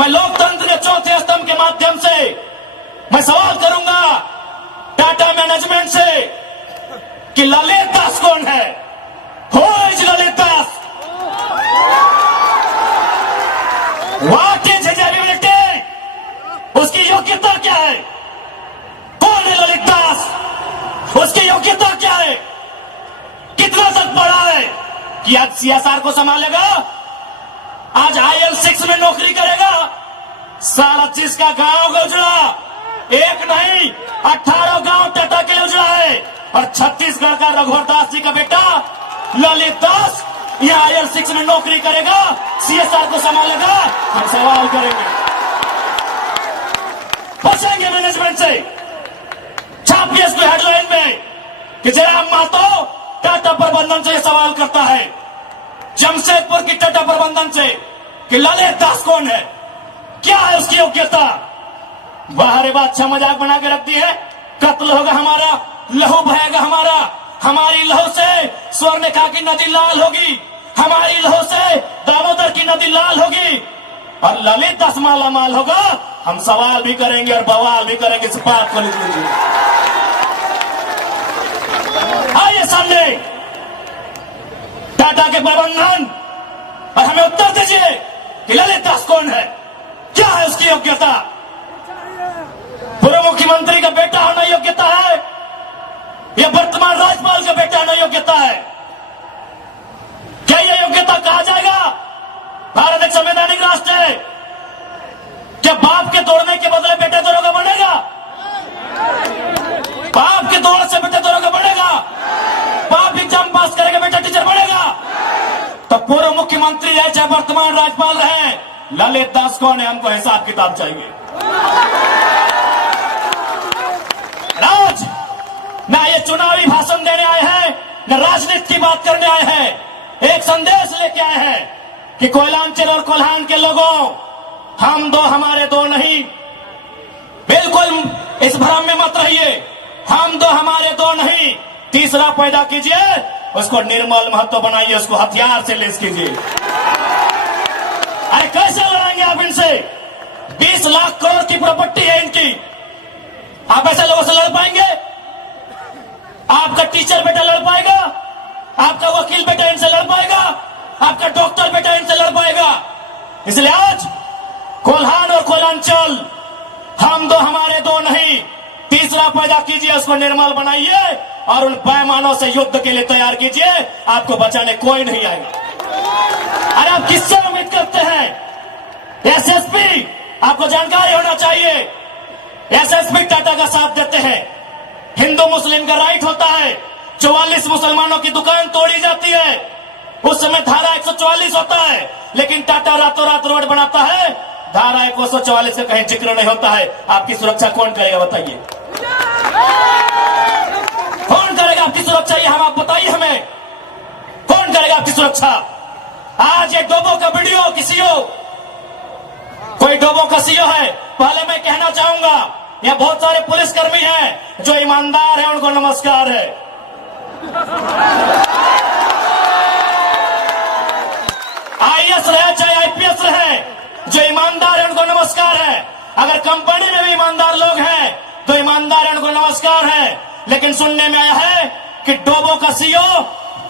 मैं लोकतंत्र के चौथे स्तंभ के माध्यम से मैं सवाल करूंगा टाटा मैनेजमेंट से कि ललित दास कौन है? Who is Lalit Das? What is his ability? उसकी योग्यता क्या है? कौन है ललित दास? उसकी योग्यता क्या है? कितना तक पढ़ा है कि आज सीएसआर को संभालेगा? आज IL6 में नौकरी करेगा? सारा चीज का गांव का उजड़ा, एक नहीं 18 गांव टाटा के लिए उजड़ा है। और छत्तीसगढ़ का रघुवर दास जी का बेटा ललित दास यह IL6 में नौकरी करेगा, सीएसआर को संभालेगा। हम सवाल करेंगे, पूछेंगे मैनेजमेंट से, छापिए इसको हेडलाइन में कि जयराम महतो टाटा प्रबंधन से यह सवाल करता है, जमशेदपुर की टाटा प्रबंधन से, कि ललित दास कौन है, क्या है उसकी योग्यता। बाहर बात अच्छा मजाक बना के रख दी है, कत्ल होगा हमारा, लहू बहेगा हमारा, हमारी लहू से स्वर्णरेखा की नदी लाल होगी, हमारी लहू से दामोदर की नदी लाल होगी, और ललित दास माला माल होगा। हम सवाल भी करेंगे और बवाल भी करेंगे, इस बात को लिख लीजिए। आइए सामने टाटा के प्रबंधन और हमें उत्तर दीजिए कि ललित दास कौन है, क्या है उसकी योग्यता। पूर्व मुख्यमंत्री का बेटा होना योग्यता है या वर्तमान राज्यपाल का बेटा होना योग्यता है? क्या यह योग्यता कहा जाएगा? भारत एक संवैधानिक राष्ट्र है, क्या बाप के तोड़ने के बदले बेटे दरोगा बनेगा? बाप के तोड़ने से बेटे दरोगा बनेगा? बाप एग्जाम पास करेगा बेटा टीचर बनेगा? तो पूर्व मुख्यमंत्री रहे चाहे वर्तमान राज्यपाल रहे, ललित दास कौन है, हमको हिसाब किताब चाहिए। आज न ये चुनावी भाषण देने आए हैं, न राजनीति की बात करने आए हैं, एक संदेश लेके आए हैं कि कोयलांचल और कोल्हान के लोगों, हम दो हमारे दो नहीं, बिल्कुल इस भ्रम में मत रहिए, हम दो हमारे दो नहीं, तीसरा पैदा कीजिए, उसको निर्मल महतो बनाइए, उसको हथियार से लेस कीजिए। अरे कैसे लड़ेंगे आप इनसे? 20 लाख करोड़ की प्रॉपर्टी है इनकी, आप ऐसे लोगों से लड़ पाएंगे? आपका टीचर बेटा लड़ पाएगा? आपका वकील बेटा इनसे लड़ पाएगा? आपका डॉक्टर बेटा इनसे लड़ पाएगा? इसलिए आज कोल्हान और कोयलांचल, हम दो हमारे दो नहीं, तीसरा पैदा कीजिए, उसको निर्मल बनाइए और उन पैमानों से युद्ध के लिए तैयार कीजिए, आपको बचाने कोई नहीं आएगा। अरे आप किससे उम्मीद करते हैं? एसएसपी, आपको जानकारी होना चाहिए, एसएसपी टाटा का साथ देते हैं, हिंदू मुस्लिम का राइट होता है, 44 मुसलमानों की दुकान तोड़ी जाती है, उस समय धारा 144 होता है, लेकिन टाटा रातों रात रोड बनाता है, धारा 144 का कहीं जिक्र नहीं होता है। आपकी सुरक्षा कौन करेगा बताइए? कौन करेगा आपकी सुरक्षा? ये हम आप बताइए हमें, कौन करेगा आपकी सुरक्षा? आज ये डोबो का वीडियो की सीओ, कोई डोबो का सीओ है, पहले मैं कहना चाहूंगा यहाँ बहुत सारे पुलिसकर्मी हैं जो ईमानदार हैं, उनको नमस्कार है। आईएएस रहे चाहे आईपीएस रहे, जो ईमानदार है उनको नमस्कार है। अगर कंपनी में भी ईमानदार लोग हैं तो ईमानदार है, उनको नमस्कार है। लेकिन सुनने में आया है कि डोबो का सीओ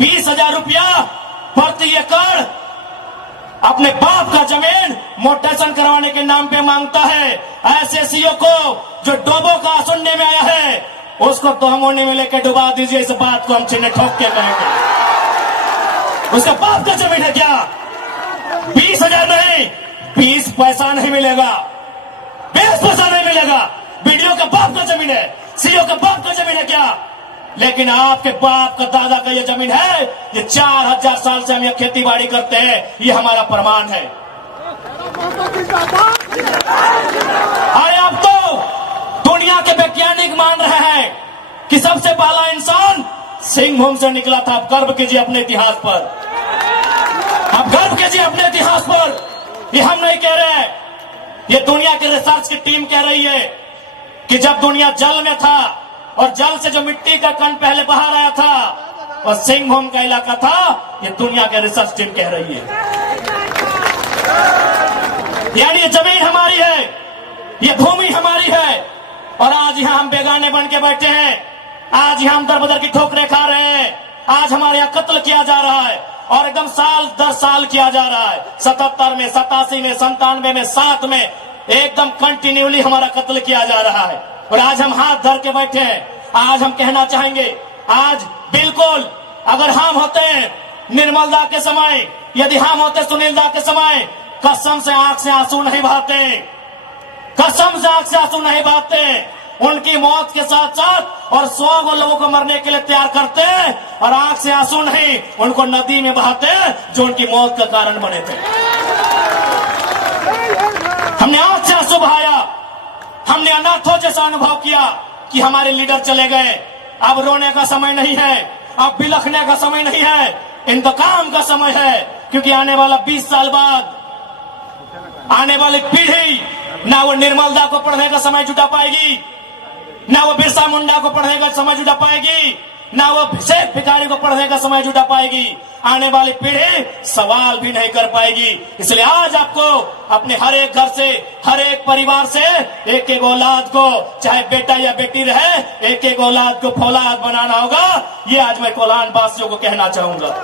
20,000 रुपया प्रति एकड़ अपने बाप का जमीन मोटेशन करवाने के नाम पे मांगता है। ऐसे सीओ को जो डोबो का सुनने में आया है, उसको तोहमोने में लेकर डुबा दीजिए। इस बात को हम चिन्ह ठोक के कहेंगे। उसका बाप का जमीन है क्या? 20,000 नहीं, 20 पैसा नहीं मिलेगा, 20 पैसा नहीं मिलेगा। वीडियो का बाप का जमीन है, सीओ का बाप का जमीन है क्या? लेकिन आपके बाप का दादा का ये जमीन है, ये 4000 साल से हम ये खेती बाड़ी करते हैं, ये हमारा प्रमाण है। अरे आप तो दुनिया के वैज्ञानिक मान रहे हैं कि सबसे पहला इंसान सिंहभूम से निकला था। आप गर्व कीजिए अपने इतिहास पर, आप गर्व कीजिए अपने इतिहास पर। ये हम नहीं कह रहे हैं, ये दुनिया की रिसर्च की टीम कह रही है कि जब दुनिया जल में था और जल से जो मिट्टी का कण पहले बाहर आया था और सिंहभूम का इलाका था, ये दुनिया की रिसर्च टीम कह रही है। यानी ये जमीन हमारी है, ये भूमि हमारी है। और आज यहाँ हम बेगाने बन के बैठे हैं, आज यहाँ हम दर बदर की ठोकरें खा रहे हैं, आज हमारे यहाँ कत्ल किया जा रहा है और एकदम साल दर साल किया जा रहा है। 77 में, 87 में, 97 में, 7 में एकदम कंटिन्यूली हमारा कत्ल किया जा रहा है। और आज हम हाथ धर के बैठे हैं। आज हम कहना चाहेंगे, आज बिल्कुल अगर हम होते निर्मल दा के समय, यदि हम होते सुनील दा के समय, कसम से आंख से आंसू नहीं बहाते, कसम से आंख से आंसू नहीं बहाते। उनकी मौत के साथ साथ और 100 लोगों को मरने के लिए तैयार करते और आंख से आंसू नहीं उनको नदी में बहाते जो उनकी मौत का कारण बने थे। हमने आंख से आंसू बहाया, हमने अनाथों जैसा अनुभव किया कि हमारे लीडर चले गए। अब रोने का समय नहीं है, अब बिलखने का समय नहीं है, इंतकाम का समय है। क्योंकि आने वाला 20 साल बाद आने वाली पीढ़ी ना वो निर्मल दा को पढ़ने का समय जुटा पाएगी, ना वो बिरसा मुंडा को पढ़ने का समय जुटा पाएगी, ना वो शेख भिखारी को पढ़ने का समय जुटा पाएगी। आने वाली पीढ़ी सवाल भी नहीं कर पाएगी। इसलिए आज आपको अपने हर एक घर से, हर एक परिवार से एक एक औलाद को, चाहे बेटा या बेटी रहे, एक एक औलाद को फौलाद बनाना होगा। ये आज मैं कोलान वासियों को कहना चाहूंगा।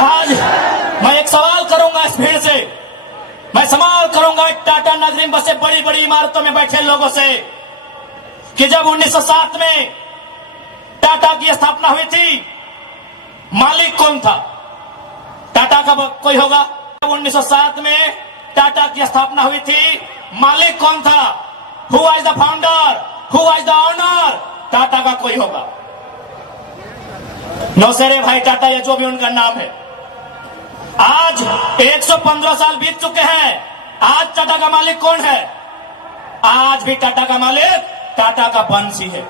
आज मैं एक सवाल करूंगा इस भीड़ से, मैं सवाल करूंगा टाटा नगरी में बसे बड़ी बड़ी इमारतों में बैठे लोगों से कि जब 1907 में टाटा की स्थापना हुई थी, मालिक कौन था? टाटा का कोई होगा? 1907 में टाटा की स्थापना हुई थी, मालिक कौन था? Who was the founder? Who was the owner? Tata का कोई होगा? नौसेरे भाई टाटा या जो भी उनका नाम है। आज 115 साल बीत चुके हैं, आज टाटा का मालिक कौन है? आज भी टाटा का मालिक टाटा का वंशी है।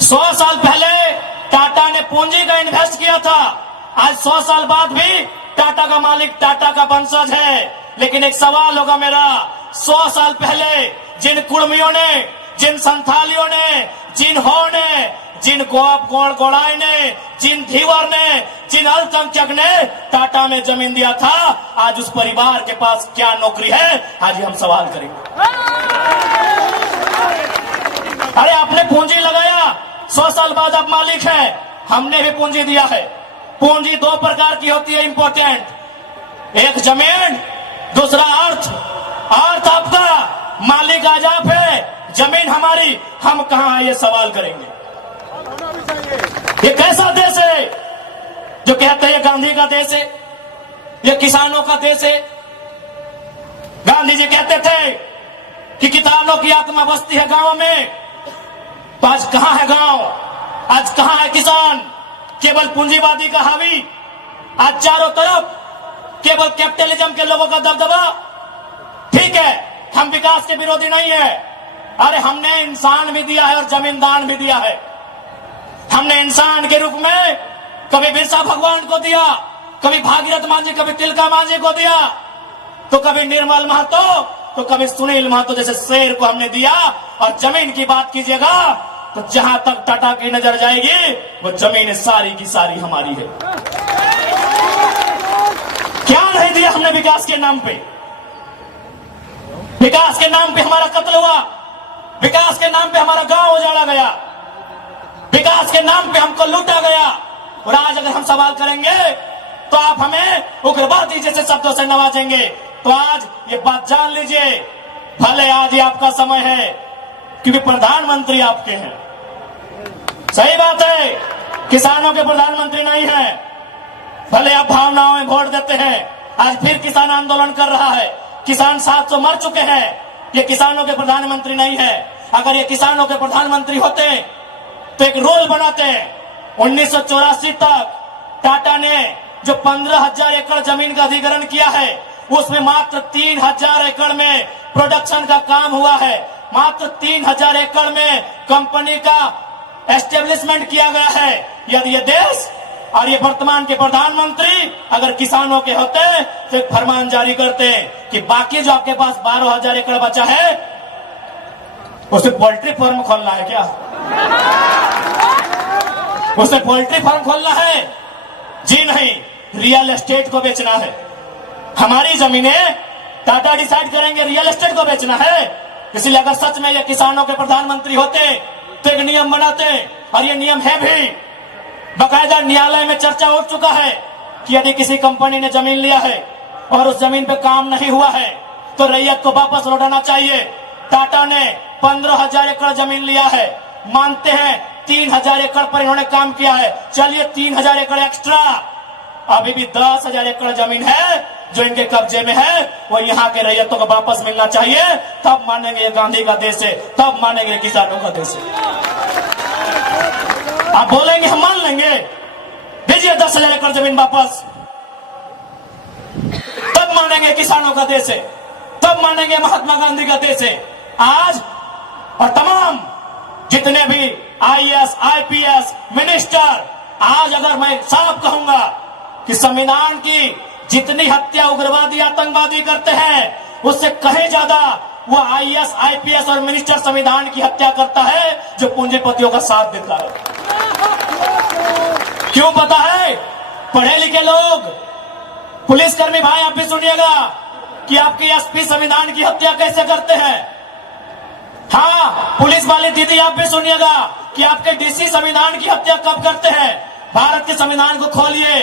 100 साल पहले टाटा ने पूंजी का इन्वेस्ट किया था, आज 100 साल बाद भी टाटा का मालिक टाटा का वंशज है। लेकिन एक सवाल होगा मेरा, 100 साल पहले जिन कुर्मियों ने, जिन संथालियों ने, जिन हो ने, जिन गोड़ाई ने, जिन धीवर ने, जिन अल्पसंख्यक ने टाटा में जमीन दिया था, आज उस परिवार के पास क्या नौकरी है? आज हम सवाल करेंगे। अरे आपने पूंजी लगाया, 100 साल बाद आप मालिक है, हमने भी पूंजी दिया है। पूंजी 2 प्रकार की होती है इंपॉर्टेंट, एक जमीन, दूसरा अर्थ। अर्थ आपका, मालिक आज आप है, जमीन हमारी, हम कहां ये सवाल करेंगे। ये कैसा देश है जो कहते हैं ये गांधी का देश है, ये किसानों का देश है? गांधी जी कहते थे कि किसानों की आत्मा बसती है गांव में, तो आज कहां है गांव? आज कहां है किसान? केवल पूंजीवादी का हावी, आज चारों तरफ केवल कैपिटलिज्म के लोगों का दबदबा। ठीक है, हम विकास के विरोधी नहीं है, अरे हमने इंसान भी दिया है और जमीन दान भी दिया है। हमने इंसान के रूप में कभी बिरसा भगवान को दिया, कभी भागीरथ मांझी, कभी तिलका मांझी को दिया, तो कभी निर्मल महतो, तो कभी सुनील महतो जैसे शेर को हमने दिया। और जमीन की बात कीजिएगा तो जहां तक टाटा की नजर जाएगी वो जमीन सारी की सारी हमारी है। क्या नहीं दिया हमने विकास के नाम पे? विकास के नाम पे हमारा कत्ल हुआ, विकास के नाम पे हमारा गांव उजाड़ा गया, विकास के नाम पे हमको लूटा गया। और आज अगर हम सवाल करेंगे तो आप हमें उग्रवादी जैसे शब्दों से नवाजेंगे। तो आज ये बात जान लीजिए, भले आज ये आपका समय है क्योंकि प्रधानमंत्री आपके हैं, सही बात है, किसानों के प्रधानमंत्री नहीं है। भले आप भावनाओं में वोट देते हैं, आज फिर किसान आंदोलन कर रहा है, किसान 700 मर चुके हैं, ये किसानों के प्रधानमंत्री नहीं है। अगर ये किसानों के प्रधानमंत्री होते तो एक रूल बनाते हैं, 1984 तक टाटा ने जो 15,000 एकड़ जमीन का अधिग्रहण किया है, उसमें मात्र 3,000 एकड़ में प्रोडक्शन का काम हुआ है, मात्र 3,000 एकड़ में कंपनी का एस्टेब्लिशमेंट किया गया है। यदि ये देश और ये वर्तमान के प्रधानमंत्री अगर किसानों के होते तो एक फरमान जारी करते कि बाकी जो आपके पास 12,000 एकड़ बचा है, उसे पोल्ट्री फार्म खोलना है क्या? उसे पोल्ट्री फार्म खोलना है? जी नहीं, रियल एस्टेट को बेचना है। हमारी जमीनें टाटा डिसाइड करेंगे, रियल एस्टेट को बेचना है। इसलिए अगर सच में ये किसानों के प्रधानमंत्री होते तो एक नियम बनाते, और ये नियम है भी, बकायदा न्यायालय में चर्चा उठ चुका है कि यदि किसी कंपनी ने जमीन लिया है और उस जमीन पे काम नहीं हुआ है तो रैयत को वापस लौटाना चाहिए। टाटा ने 15,000 एकड़ जमीन लिया है, मानते हैं 3,000 एकड़ पर इन्होंने काम किया है, चलिए 3,000 एकड़ एक्स्ट्रा, अभी भी 10,000 एकड़ जमीन है जो इनके कब्जे में है, वो यहाँ के रैयतों को वापस मिलना चाहिए। तब मानेंगे ये गांधी का देश है, तब मानेंगे किसानों का देश है। आप बोलेंगे हम मान लेंगे, दीजिए 10,000 एकड़ जमीन वापस, तब मानेंगे किसानों का देश है, तब मानेंगे महात्मा गांधी का देश है। आज और तमाम जितने भी आईएएस, आईपीएस, मिनिस्टर, आज अगर मैं साफ कहूंगा कि संविधान की जितनी हत्या उग्रवादी आतंकवादी करते हैं उससे कहीं ज्यादा वो आईएएस, आईपीएस और मिनिस्टर संविधान की हत्या करता है जो पूंजीपतियों का साथ देता है। क्यों पता है? पढ़े लिखे लोग, पुलिसकर्मी भाई आप भी सुनिएगा कि आपके एसपी संविधान की हत्या कैसे करते हैं। हाँ, पुलिस वाली दीदी आप भी सुनिएगा कि आपके डीसी संविधान की हत्या कब करते हैं। भारत के संविधान को खोलिए,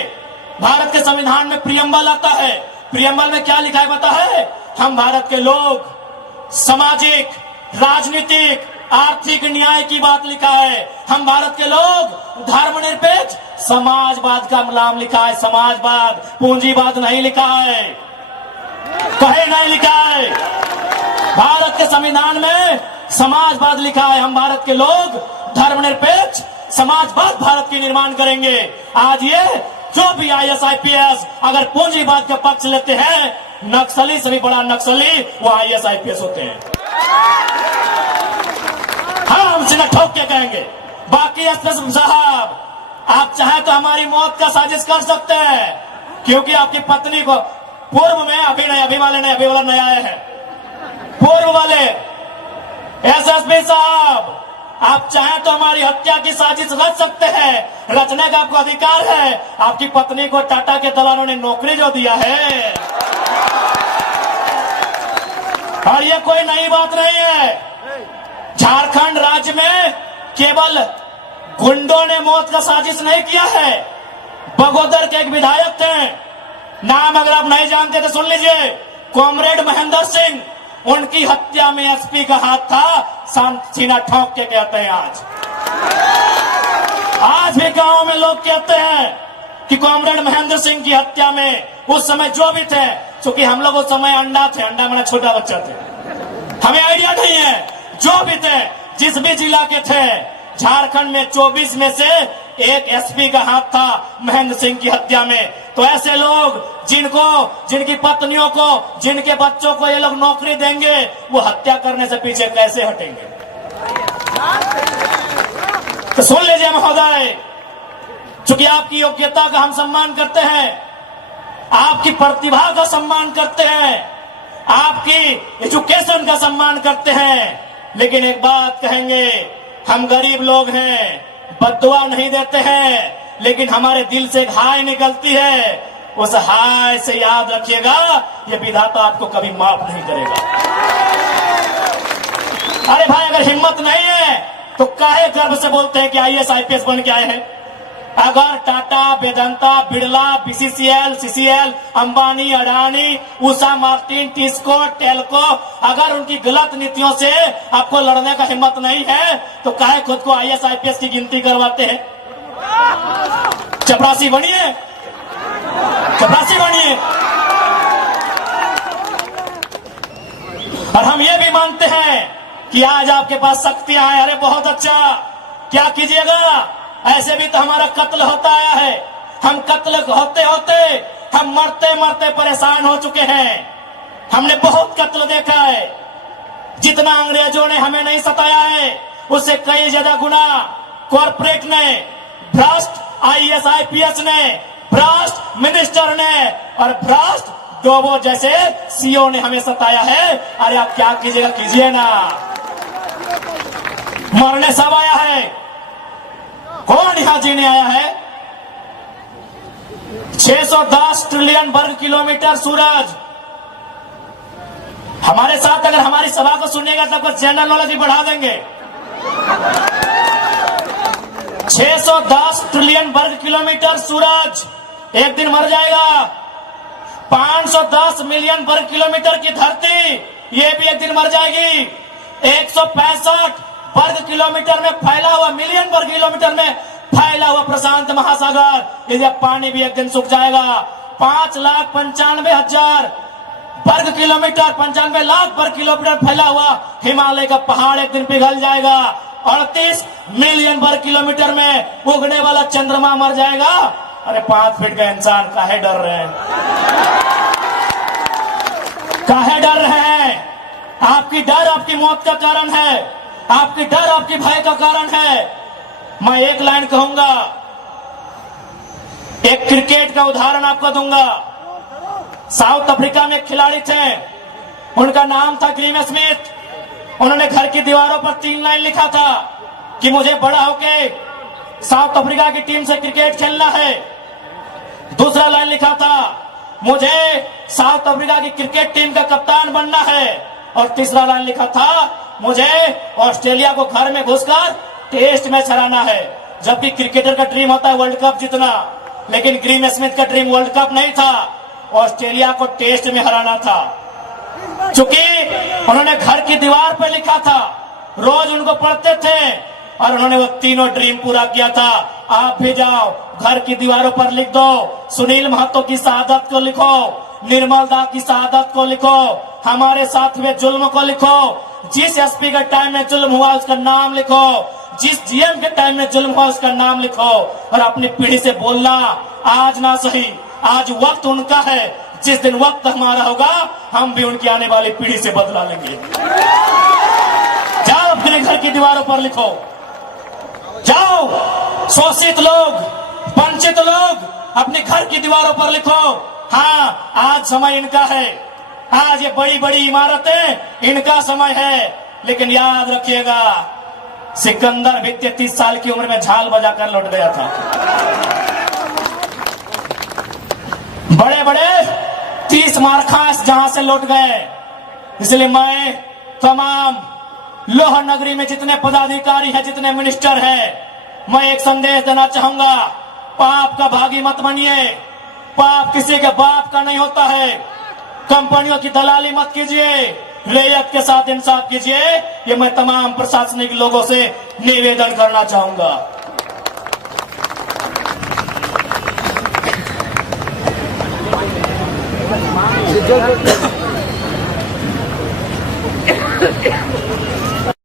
भारत के संविधान में प्रियम्बल आता है। प्रियम्बल में क्या लिखा है पता है? हम भारत के लोग सामाजिक, राजनीतिक, आर्थिक न्याय की बात लिखा है। हम भारत के लोग धर्मनिरपेक्ष समाजवाद का नाम लिखा है, समाजवाद, पूंजीवाद नहीं लिखा है, कहीं नहीं लिखा है। भारत के संविधान में समाजवाद लिखा है। हम भारत के लोग धर्मनिरपेक्ष समाजवाद भारत की निर्माण करेंगे। आज ये जो भी आईएएस, आईपीएस अगर पूंजीवाद का पक्ष लेते हैं, नक्सली से भी बड़ा नक्सली वो आईएएस, आईपीएस होते हैं। हाँ, हम सीधा ठोक के कहेंगे। बाकी एसपी साहब, आप चाहे तो हमारी मौत का साजिश कर सकते हैं, क्योंकि आपकी पत्नी को पूर्व में, अभी नहीं, अभी वाले नहीं, अभी वाला नया आया है, पूर्व वाले एसएसपी साहब, आप चाहे तो हमारी हत्या की साजिश रच सकते हैं, रचने का आपको अधिकार है। आपकी पत्नी को टाटा के दलालों ने नौकरी जो दिया है, और ये कोई नई बात नहीं है। झारखंड राज्य में केवल गुंडों ने मौत का साजिश नहीं किया है। बगोदर के एक विधायक थे, नाम अगर आप नहीं जानते तो सुन लीजिए, कॉमरेड महेंद्र सिंह, उनकी हत्या में एसपी का हाथ था। सीना ठोक के कहते हैं आज भी गांव में लोग कहते हैं कि कॉमरेड महेंद्र सिंह की हत्या में उस समय जो भी थे, क्योंकि हम लोग उस समय अंडा थे, अंडा मेरा छोटा बच्चा थे, हमें आइडिया नहीं है, जो भी थे, जिस भी जिला के थे, झारखंड में 24 में से एक एसपी का हाथ था महेंद्र सिंह की हत्या में। तो ऐसे लोग जिनकी पत्नियों को, जिनके बच्चों को ये लोग नौकरी देंगे, वो हत्या करने से पीछे कैसे हटेंगे? तो सुन लीजिए महोदय, चूंकि आपकी योग्यता का हम सम्मान करते हैं, आपकी प्रतिभा का सम्मान करते हैं, आपकी एजुकेशन का सम्मान करते हैं, लेकिन एक बात कहेंगे, हम गरीब लोग हैं, बद्दुआ नहीं देते हैं, लेकिन हमारे दिल से एक हाय निकलती है। उस हाय से याद रखिएगा, ये विधाता आपको कभी माफ नहीं करेगा। अरे भाई, अगर हिम्मत नहीं है तो काहे गर्व से बोलते हैं कि आईएएस, आईपीएस बन के आए हैं? अगर Tata, Vedanta, Birla, BCCL, CCL, Ambani, Adani, Usha Martin, TISCO, Telco, अगर उनकी गलत नीतियों से आपको लड़ने का हिम्मत नहीं है तो काहे खुद को आईएएस, आईपीएस की गिनती करवाते हैं? चपरासी बनिए, चपरासी बनिए। और हम ये भी मानते हैं कि आज आपके पास शक्तियां हैं। अरे बहुत अच्छा, क्या कीजिएगा? ऐसे भी तो हमारा कत्ल होता आया है। हम कत्ल होते होते हम मरते मरते परेशान हो चुके हैं। हमने बहुत कत्ल देखा है। जितना अंग्रेजों ने हमें नहीं सताया है, उससे कई ज्यादा गुना कॉर्पोरेट ने, भ्रष्ट आईएएस, आईपीएस ने, भ्रष्ट मिनिस्टर ने और भ्रष्ट डोबो जैसे सीओ ने हमें सताया है। अरे आप क्या कीजिएगा, कीजिए ना। मरने सब आया है, कौन यहां जीने आया है? 610 ट्रिलियन वर्ग किलोमीटर सूरज। हमारे साथ अगर हमारी सभा को सुनिएगा तब कुछ जनरल नॉलेज भी बढ़ा देंगे। 610 ट्रिलियन वर्ग किलोमीटर सूरज एक दिन मर जाएगा। 510 मिलियन वर्ग किलोमीटर की धरती ये भी एक दिन मर जाएगी। 165 वर्ग किलोमीटर में फैला हुआ, मिलियन वर्ग किलोमीटर में फैला हुआ प्रशांत महासागर, ये पानी भी एक दिन सूख जाएगा। 5,95,000 वर्ग किलोमीटर, 95 लाख वर्ग किलोमीटर फैला हुआ हिमालय का पहाड़ एक दिन पिघल जाएगा। 38 मिलियन वर्ग किलोमीटर में उगने वाला चंद्रमा मर जाएगा। अरे 5 फीट का इंसान काहे डर रहे हैं? काहे डर रहे हैं? आपकी डर आपकी मौत का कारण है, आपकी डर आपकी भय का कारण है। मैं एक लाइन कहूंगा, एक क्रिकेट का उदाहरण आपको दूंगा। साउथ अफ्रीका में एक खिलाड़ी थे, उनका नाम था ग्रीम स्मिथ। उन्होंने घर की दीवारों पर 3 लाइन लिखा था कि मुझे बड़ा होके साउथ अफ्रीका की टीम से क्रिकेट खेलना है। दूसरा लाइन लिखा था मुझे साउथ अफ्रीका की क्रिकेट टीम का कप्तान बनना है। और तीसरा लाइन लिखा था मुझे ऑस्ट्रेलिया को घर में घुसकर टेस्ट मैच हराना है। जबकि क्रिकेटर का ड्रीम होता है वर्ल्ड कप जीतना, लेकिन ग्रीम स्मिथ का ड्रीम वर्ल्ड कप नहीं था, ऑस्ट्रेलिया को टेस्ट में हराना था। चूंकि उन्होंने घर की दीवार पर लिखा था, रोज उनको पढ़ते थे और उन्होंने वो तीनों ड्रीम पूरा किया था। आप भी जाओ, घर की दीवारों पर लिख दो, सुनील महतो की शहादत को लिखो, निर्मल दा की शहादत को लिखो, हमारे साथ हुए जुल्म को लिखो, जिस एसपी के टाइम में जुल्म हुआ उसका नाम लिखो, जिस जीएम के टाइम में जुल्म हुआ उसका नाम लिखो। और अपनी पीढ़ी से बोलना, आज ना सही, आज वक्त उनका है, जिस दिन वक्त हमारा होगा हम भी उनकी आने वाली पीढ़ी से बदला लेंगे। जाओ अपने घर की दीवारों पर लिखो, जाओ शोषित लोग, वंचित लोग अपने घर की दीवारों पर लिखो। हाँ, आज समय इनका है, आज ये बड़ी बड़ी इमारतें इनका समय है। लेकिन याद रखिएगा, सिकंदर भी 33 साल की उम्र में झाल बजाकर लौट गया था। बड़े बड़े 30 मारखास जहां से लौट गए। इसलिए मैं तमाम लोहा नगरी में जितने पदाधिकारी हैं, जितने मिनिस्टर हैं, मैं एक संदेश देना चाहूंगा, पाप का भागी मत बनिए। पाप किसी के बाप का नहीं होता है। कंपनियों की दलाली मत कीजिए, रैयत के साथ इंसाफ कीजिए। ये मैं तमाम प्रशासनिक लोगों से निवेदन करना चाहूंगा।